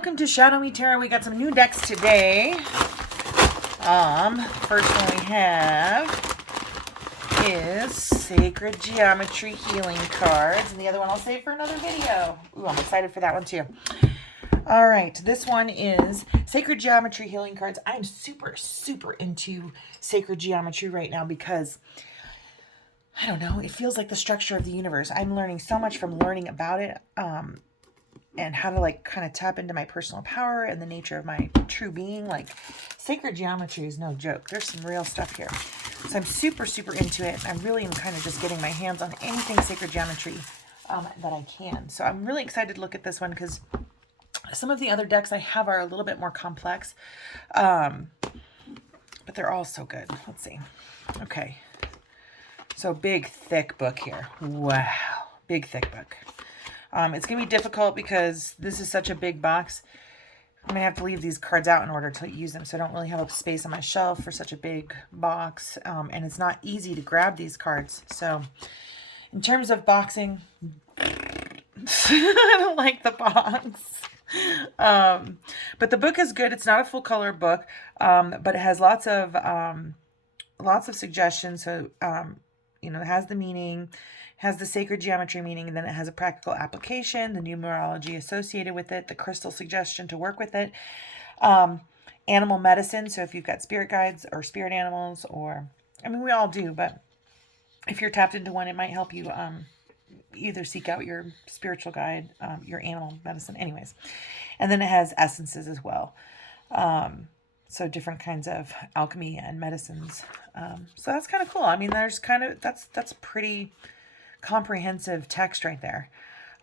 Welcome to ShadowMeTarot. We got some new decks today. First one we have is Sacred Geometry Healing Cards, and the other one I'll save for another video. Ooh, I'm excited for that one too. All right, this one is Sacred Geometry Healing Cards. I'm super into Sacred Geometry right now because, I don't know, it feels like the structure of the universe. I'm learning so much from learning about it, and how to like kind of tap into my personal power and the nature of my true being. Like, sacred geometry is no joke. There's some real stuff here. So I'm super into it. I really am kind of just getting my hands on anything sacred geometry that I can. So I'm really excited to look at this one because some of the other decks I have are a little bit more complex, but they're all so good. Let's see. Okay. So big, thick book here. Wow. Big, thick book. It's going to be difficult because this is such a big box. I'm going to have to leave these cards out in order to use them. So I don't really have a space on my shelf for such a big box. And it's not easy to grab these cards. So in terms of boxing, I don't like the box. But the book is good. It's not a full color book, but it has lots of suggestions. So, it has the meaning, has the sacred geometry meaning, and then it has a practical application, the numerology associated with it, the crystal suggestion to work with it, animal medicine. So if you've got spirit guides or spirit animals, or, I mean, we all do, but if you're tapped into one, it might help you either seek out your spiritual guide, your animal medicine, anyways. And then it has essences as well. So different kinds of alchemy and medicines. So that's kind of cool. I mean, there's kind of, that's pretty comprehensive text right there.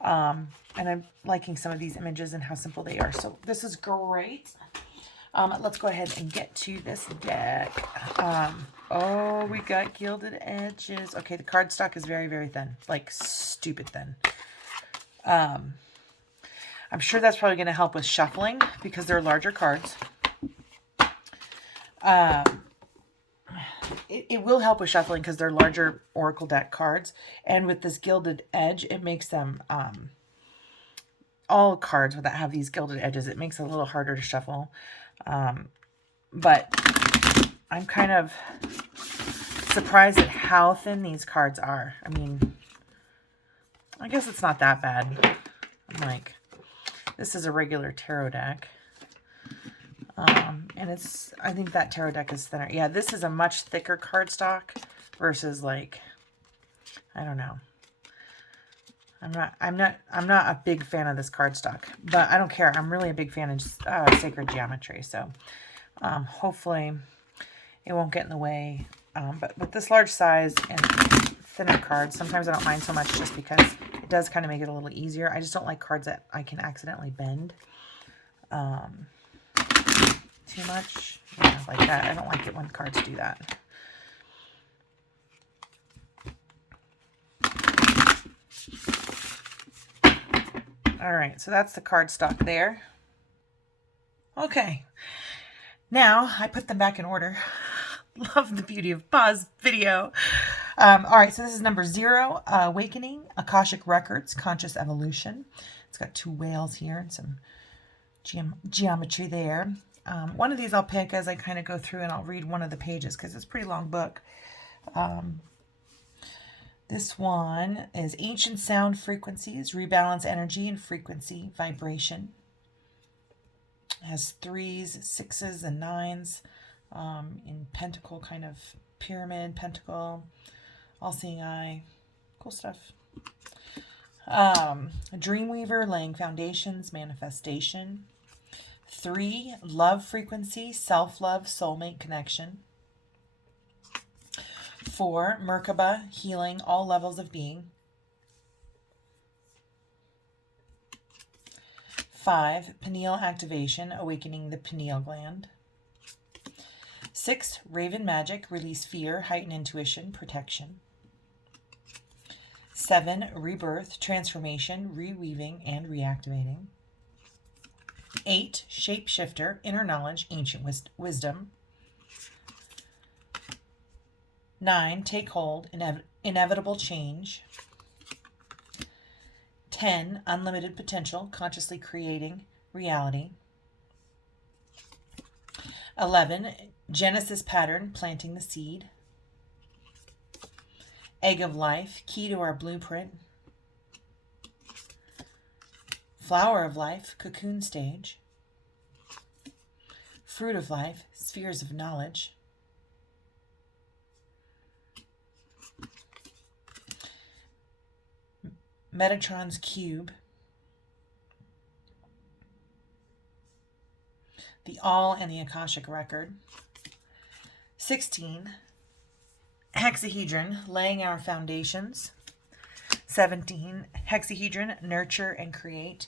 And I'm liking some of these images and how simple they are. So this is great. Let's go ahead and get to this deck. Oh, we got gilded edges. Okay, the cardstock is very thin, like stupid thin. I'm sure that's probably going to help with shuffling because they're larger cards. It will help with shuffling because they're larger Oracle deck cards. And with this gilded edge, it makes them, all cards that have these gilded edges, it makes it a little harder to shuffle. But I'm kind of surprised at how thin these cards are. I mean, I guess it's not that bad. I'm like, this is a regular tarot deck. And I think that tarot deck is thinner. Yeah, this is a much thicker cardstock versus, like, I don't know. I'm not a big fan of this cardstock, but I don't care. I'm really a big fan of sacred geometry. So, hopefully it won't get in the way. But with this large size and thinner cards, sometimes I don't mind so much just because it does kind of make it a little easier. I just don't like cards that I can accidentally bend. Too much. Yeah, like that. I don't like it when cards do that. All right, so that's the cardstock there. Okay, now I put them back in order. Love the beauty of pause video. All right, so this is number 0, Awakening, Akashic Records, Conscious Evolution. It's got 2 whales here and some geometry there. One of these I'll pick as I kind of go through, and I'll read one of the pages because it's a pretty long book. This one is Ancient Sound Frequencies, Rebalance Energy and Frequency, Vibration. It has 3s, 6s, and 9s in pentacle, kind of pyramid, pentacle, all-seeing eye. Cool stuff. Dreamweaver, Laying Foundations, Manifestation. 3, Love Frequency, Self-Love, Soulmate Connection. 4, Merkaba, Healing, All Levels of Being. 5, Pineal Activation, Awakening the Pineal Gland. 6, Raven Magic, Release Fear, Heighten Intuition, Protection. 7, Rebirth, Transformation, Reweaving, and Reactivating. 8, Shapeshifter, Inner Knowledge, Ancient Wisdom. 9, Take Hold, Inevitable Change. 10, Unlimited Potential, Consciously Creating, reality. 11, Genesis pattern, planting the seed. Egg of life, key to our blueprint. Flower of life, cocoon stage. Fruit of life, spheres of knowledge. Metatron's cube. The All and the Akashic record. 16, Hexahedron, laying our foundations. 17, Hexahedron, nurture and create.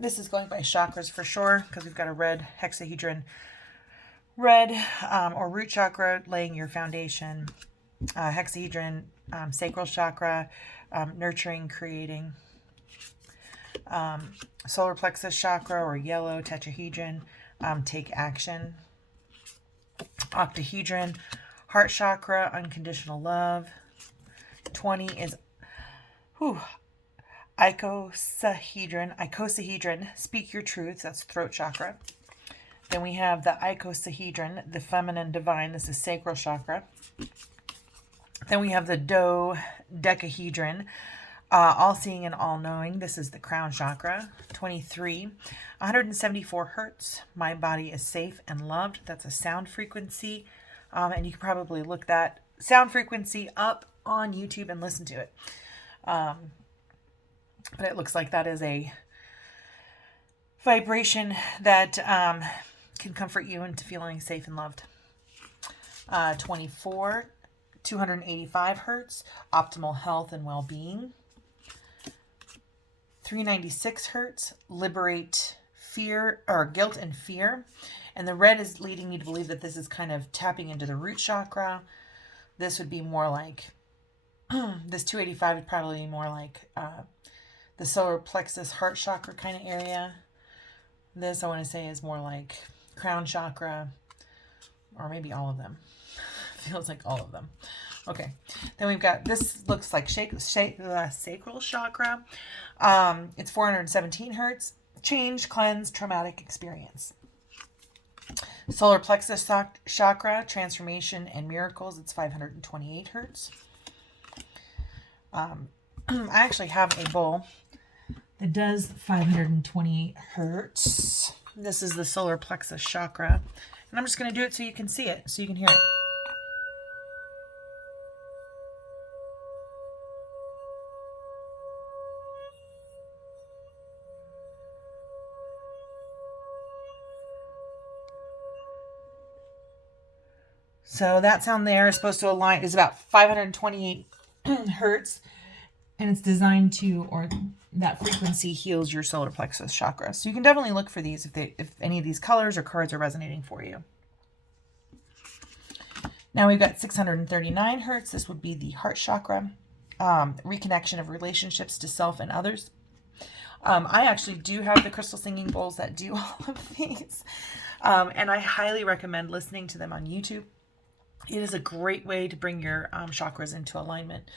This is going by chakras for sure, because we've got a red hexahedron, red or root chakra, laying your foundation. Hexahedron, sacral chakra, nurturing, creating. Solar plexus chakra or yellow tetrahedron, take action. Octahedron, heart chakra, unconditional love. 20 is icosahedron, speak your truths, that's throat chakra. Then we have the icosahedron, the feminine divine, this is sacral chakra. Then we have the dodecahedron, all-seeing and all-knowing, this is the crown chakra. 23, 174 hertz, my body is safe and loved, that's a sound frequency. And you can probably look that sound frequency up on YouTube and listen to it. But it looks like that is a vibration that can comfort you into feeling safe and loved. 24, 285 hertz, optimal health and well-being. 396 hertz, liberate fear or guilt and fear. And the red is leading me to believe that this is kind of tapping into the root chakra. This would be more like, this 285 would probably be more like the solar plexus heart chakra kind of area. This I want to say is more like crown chakra, or maybe all of them. Feels like all of them. Okay, then we've got, this looks like sacral chakra. It's 417 hertz. Change, cleanse, traumatic experience. Solar plexus chakra, transformation and miracles. It's 528 hertz. I actually have a bowl that does 528 hertz. This is the solar plexus chakra. And I'm just going to do it so you can see it, so you can hear it. So that sound there is supposed to align, is about 528 hertz, and it's designed to, or that frequency heals your solar plexus chakra. So you can definitely look for these if any of these colors or cards are resonating for you. Now we've got 639 hertz. This would be the heart chakra, reconnection of relationships to self and others. I actually do have the crystal singing bowls that do all of these, and I highly recommend listening to them on YouTube. It is a great way to bring your chakras into alignment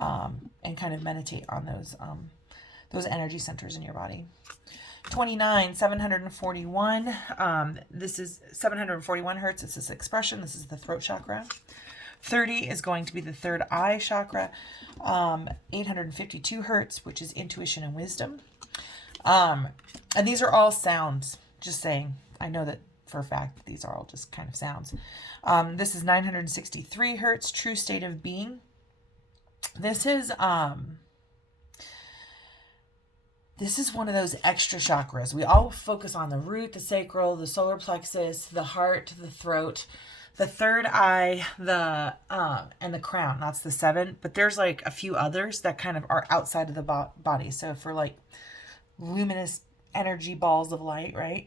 and kind of meditate on those energy centers in your body. 29, 741. This is 741 hertz. This is expression. This is the throat chakra. 30 is going to be the third eye chakra. 852 hertz, which is intuition and wisdom. And these are all sounds. Just saying. I know that for a fact these are all just kind of sounds. This is 963 hertz, true state of being. This is one of those extra chakras. We all focus on the root, the sacral, the solar plexus, the heart, the throat, the third eye, and the crown. That's the 7. But there's like a few others that kind of are outside of the body. So for like luminous energy balls of light, right?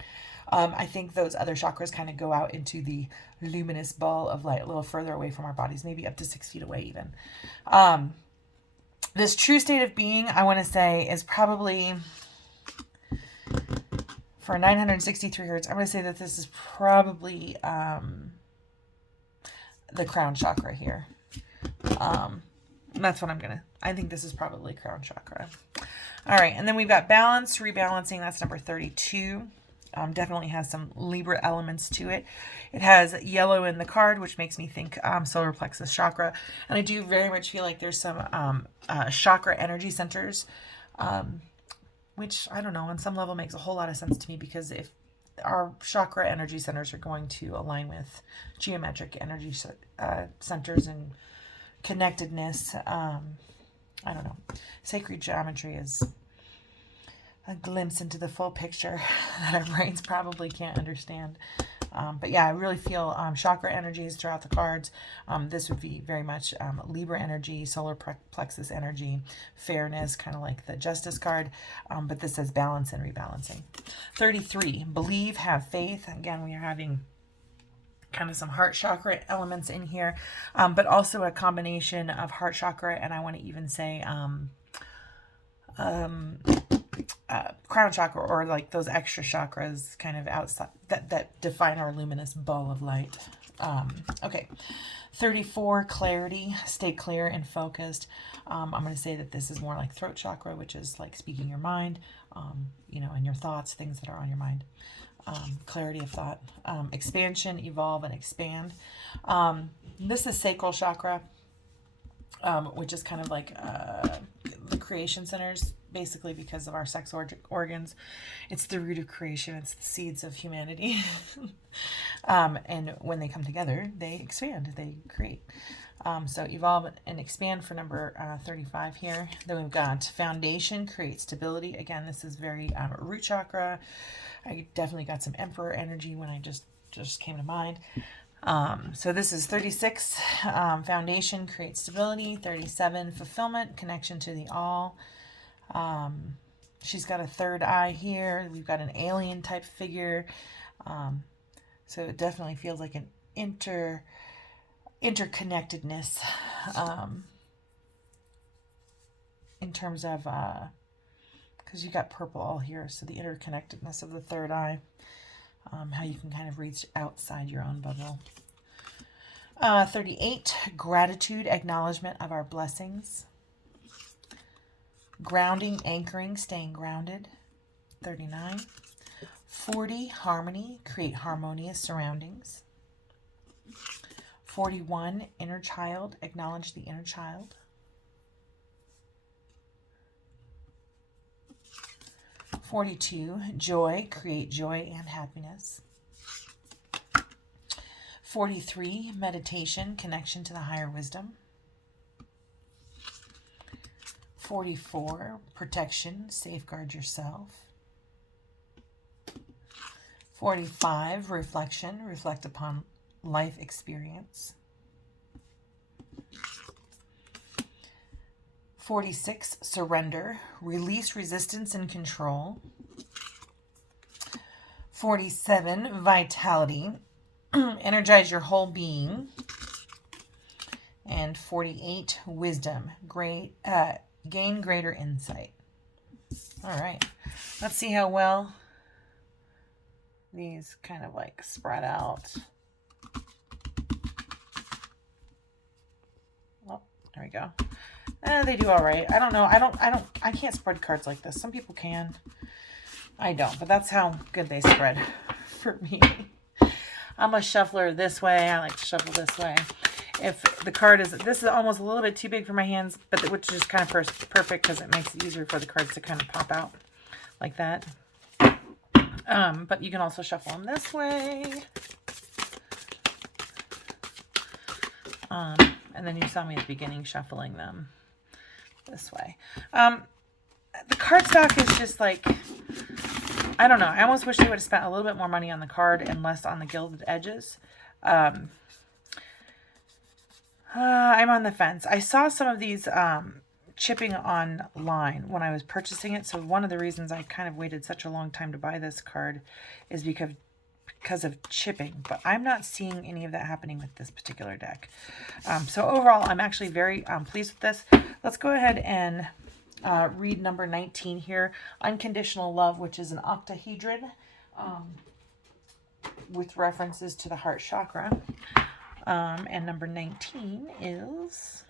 I think those other chakras kind of go out into the luminous ball of light, a little further away from our bodies, maybe up to 6 feet away even. This true state of being, I want to say, is probably, for 963 hertz, I'm going to say that this is probably the crown chakra here. That's what I think this is probably crown chakra. All right, and then we've got balance, rebalancing. That's number 32. Definitely has some Libra elements to it. It has yellow in the card, which makes me think solar plexus chakra. And I do very much feel like there's some chakra energy centers, which, I don't know, on some level makes a whole lot of sense to me, because if our chakra energy centers are going to align with geometric energy centers and connectedness, I don't know. Sacred geometry is a glimpse into the full picture that our brains probably can't understand. But yeah, I really feel chakra energies throughout the cards. This would be very much Libra energy, solar plexus energy, fairness, kind of like the justice card. But this says balance and rebalancing. 33, believe, have faith. Again, we are having kind of some heart chakra elements in here, but also a combination of heart chakra, and I want to even say crown chakra, or like those extra chakras kind of outside that define our luminous ball of light. Okay, 34, clarity, stay clear and focused. I'm going to say that this is more like throat chakra, which is like speaking your mind, you know, and your thoughts, things that are on your mind. Clarity of thought, expansion, evolve, and expand. This is sacral chakra, which is kind of like the creation centers, basically because of our sex organs. It's the root of creation. It's the seeds of humanity. And when they come together, they expand, they create. So evolve and expand for number 35 here. Then we've got foundation, create stability. Again, this is very root chakra. I definitely got some emperor energy when I just came to mind. So this is 36, foundation, create stability. 37, fulfillment, connection to the all. She's got a third eye here. We've got an alien type figure. So it definitely feels like an interconnectedness, in terms of, because you got purple all here, so the interconnectedness of the third eye, how you can kind of reach outside your own bubble. 38, gratitude, acknowledgement of our blessings. Grounding, anchoring, staying grounded. 39. 40, harmony, create harmonious surroundings. 41, inner child, acknowledge the inner child. 42, joy, create joy and happiness. 43, meditation, connection to the higher wisdom. 44, protection, safeguard yourself. 45, reflection, reflect upon life experience. 46, surrender, release resistance and control. 47, vitality, energize your whole being. And 48, wisdom, gain greater insight. All right, let's see how well these kind of like spread out. Oh, there we go. They do all right. I don't know. I can't spread cards like this. Some people can. I don't, but that's how good they spread for me. I'm a shuffler this way. I like to shuffle this way. If the card is, this is almost a little bit too big for my hands, but which is kind of perfect because it makes it easier for the cards to kind of pop out like that. But you can also shuffle them this way. And then you saw me at the beginning shuffling them this way. The cardstock is just like, I don't know. I almost wish they would have spent a little bit more money on the card and less on the gilded edges. I'm on the fence. I saw some of these chipping online when I was purchasing it. So one of the reasons I kind of waited such a long time to buy this card is because of chipping, but I'm not seeing any of that happening with this particular deck. So overall, I'm actually very pleased with this. Let's go ahead and read number 19 here, Unconditional Love, which is an octahedron with references to the heart chakra. And number 19 is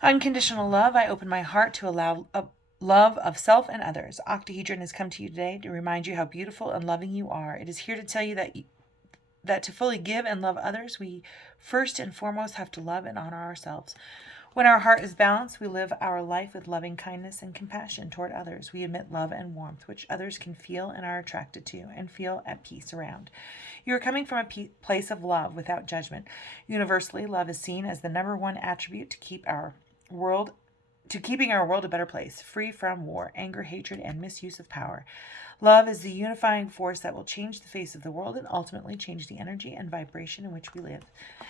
Unconditional love, I open my heart to allow love of self and others. Octahedron has come to you today to remind you how beautiful and loving you are. It is here to tell you that to fully give and love others, we first and foremost have to love and honor ourselves. When our heart is balanced, we live our life with loving kindness and compassion toward others. We emit love and warmth, which others can feel and are attracted to and feel at peace around. You are coming from a place of love without judgment. Universally, love is seen as the number one attribute to keeping our world a better place, free from war, anger, hatred, and misuse of power. Love is the unifying force that will change the face of the world and ultimately change the energy and vibration in which we live.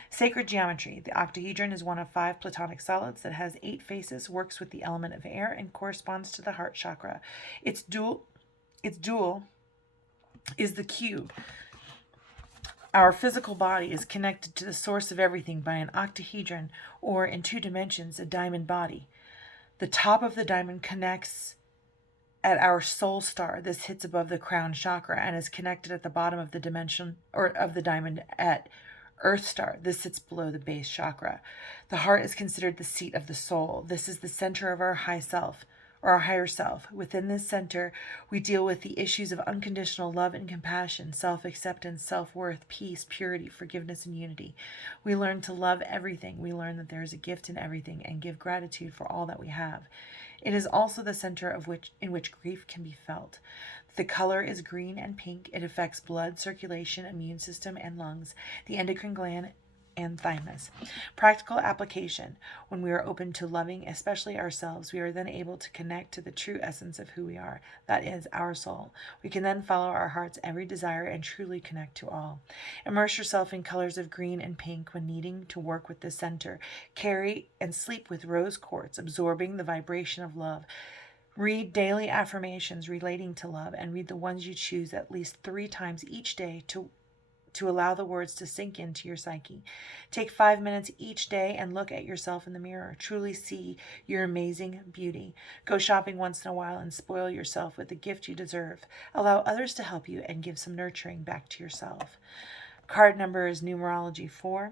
Sacred geometry. The octahedron is one of 5 platonic solids that has 8 faces, works with the element of air, and corresponds to the heart chakra. Its dual is the cube. Our physical body is connected to the source of everything by an octahedron, or in 2 dimensions, a diamond body. The top of the diamond connects at our soul star. This hits above the crown chakra and is connected at the bottom of the dimension or of the diamond at earth star. This sits below the base chakra. The heart is considered the seat of the soul. This is the center of our high self, or our higher self. Within this center, we deal with the issues of unconditional love and compassion, self-acceptance, self-worth, peace, purity, forgiveness, and unity. We learn to love everything. We learn that there is a gift in everything and give gratitude for all that we have. It is also the center in which grief can be felt. The color is green and pink. It affects blood circulation, immune system, and lungs, the endocrine gland, and thymus. Practical application. When we are open to loving, especially ourselves, we are then able to connect to the true essence of who we are. That is our soul. We can then follow our heart's every desire and truly connect to all. Immerse yourself in colors of green and pink when needing to work with the center. Carry and sleep with rose quartz, absorbing the vibration of love. Read daily affirmations relating to love, and read the ones you choose at least 3 times each day to allow the words to sink into your psyche. Take 5 minutes each day and look at yourself in the mirror. Truly see your amazing beauty. Go shopping once in a while and spoil yourself with the gift you deserve. Allow others to help you and give some nurturing back to yourself. Card number is numerology 4.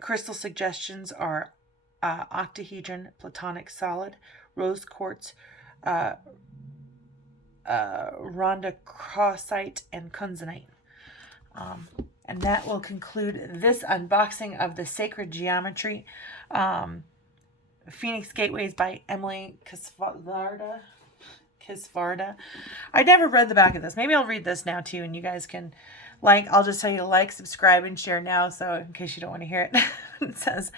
Crystal suggestions are octahedron, platonic solid, rose quartz, rhodochrosite, and kunzanite. And that will conclude this unboxing of the Sacred Geometry. Phoenix Gateways by Emily Kisvarda. I never read the back of this. Maybe I'll read this now too, and you guys can I'll just tell you to like, subscribe, and share now, so in case you don't want to hear it. It says,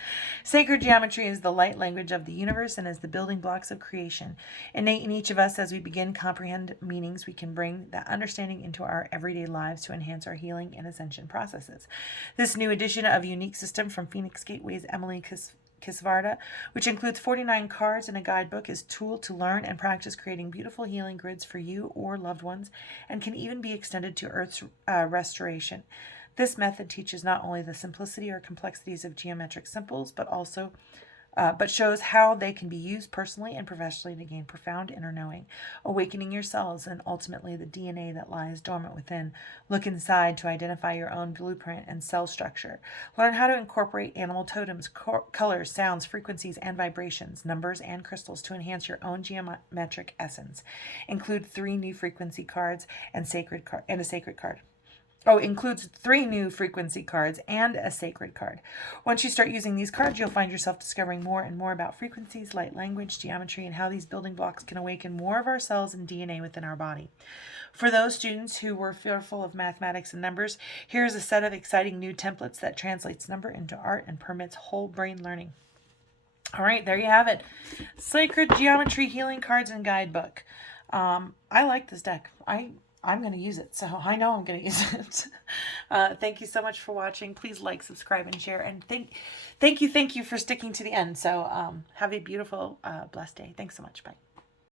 Sacred geometry is the light language of the universe and is the building blocks of creation. Innate in each of us, as we begin to comprehend meanings, we can bring that understanding into our everyday lives to enhance our healing and ascension processes. This new edition of Unique System from Phoenix Gateways Emily Kisvarda, which includes 49 cards and a guidebook, is a tool to learn and practice creating beautiful healing grids for you or loved ones, and can even be extended to Earth's restoration. This method teaches not only the simplicity or complexities of geometric symbols, but shows how they can be used personally and professionally to gain profound inner knowing, awakening your cells and ultimately the DNA that lies dormant within. Look inside to identify your own blueprint and cell structure. Learn how to incorporate animal totems, colors, sounds, frequencies, and vibrations, numbers, and crystals to enhance your own geometric essence. Include 3 new frequency cards and a sacred card. Includes 3 new frequency cards and a sacred card. Once you start using these cards, you'll find yourself discovering more and more about frequencies, light language, geometry, and how these building blocks can awaken more of our cells and DNA within our body. For those students who were fearful of mathematics and numbers, here's a set of exciting new templates that translates number into art and permits whole brain learning. All right, there you have it. Sacred Geometry Healing Cards and Guidebook. I like this deck. I'm going to use it, so I know I'm going to use it. Thank you so much for watching. Please like, subscribe, and share. And thank you for sticking to the end. So have a beautiful, blessed day. Thanks so much. Bye.